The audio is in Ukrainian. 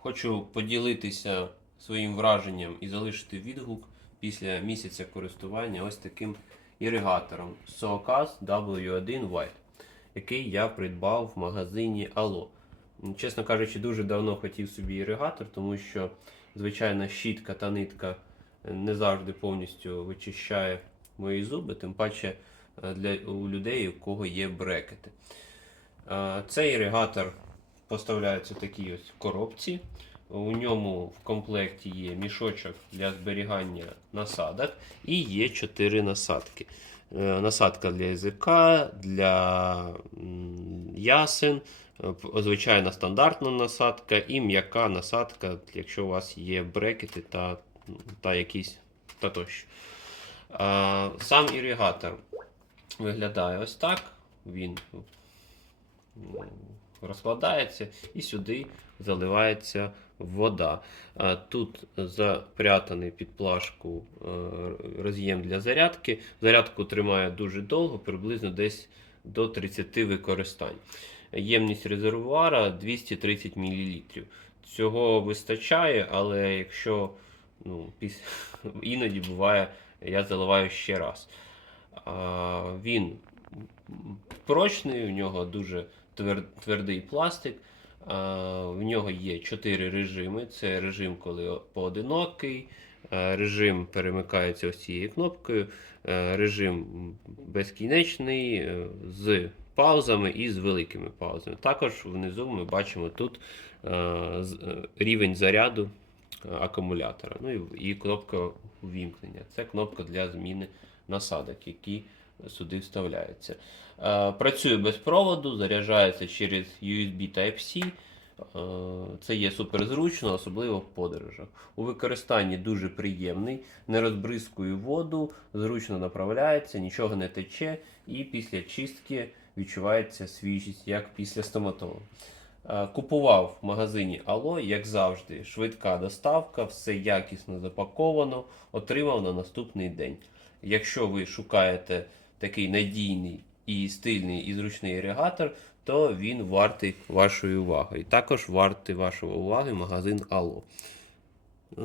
Хочу поділитися своїм враженням і залишити відгук після місяця користування ось таким іригатором Soocas W1 White, який я придбав в магазині Allo. Чесно кажучи, дуже давно хотів собі іригатор, тому що звичайна щітка та нитка не завжди повністю вичищає мої зуби, тим паче е, для у людей, у кого є брекети. Е, Цей іригатор поставляється в такій ось коробці. У ньому в комплекті є мішочок для зберігання насадок і є 4 насадки. Е, Насадка для язика, для ясен, е, звичайна стандартна насадка і м'яка насадка, якщо у вас є брекети та, та якісь та тощо. Сам іригатор виглядає ось так. Він розкладається і сюди заливається вода. Тут запрятаний під плашку е, роз'єм для зарядки. Зарядку тримає дуже довго, приблизно десь до 30 використань. Ємність резервуара 230 мл. Цього вистачає, але якщо ну, піс... іноді буває, я заливаю ще раз. Він прочний, у нього дуже твер- твердий пластик. В нього є чотири режими. Це режим, коли поодинокий, е, режим перемикається ось цією кнопкою, е, режим безкінечний е, з паузами і з великими паузами. Також внизу ми бачимо тут рівень заряду акумулятора. Ну і кнопка увімкнення. Це кнопка для зміни насадок, які сюди вставляються. Е, Працює без проводу, заряджається через USB Type-C. Е, Це є суперзручно, особливо в подорожах. У використанні дуже приємний, не розбризкує воду, зручно направляється, нічого не тече, і після чистки відчувається свіжість, як після стоматолога. Е, Купував в магазині Allo, як завжди, швидка доставка, все якісно запаковано, отримав на наступний день. Якщо ви шукаєте такий надійний і стильний і зручний іригатор, то він вартий вашої уваги. І також вартий вашої уваги магазин Allo. Е,